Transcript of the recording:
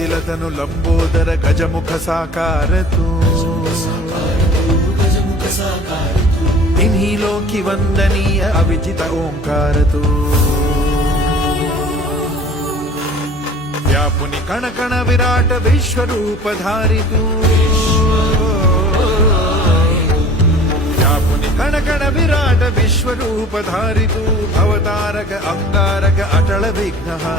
ತಿಲತನು ಲಂಬೋದರ ಗಜ ಮುಖ ಲೋಕಿ ವಂದನೀಯ ಅವಿಜಿತ ವ್ಯಾಪುನಿ ಕಣ ಓಂಕಾರತುನಿ ಕಣಕಣ ವಿರ ವಿಶ್ವಾರಿ ಕಣ ಕಣಕಣ ವಿರ ವಿಶ್ವಪಧಾರಿತು ಅವತಾರಕ ಅಂಗಾರಕ ಅಟಳ ವಿಘ್ನ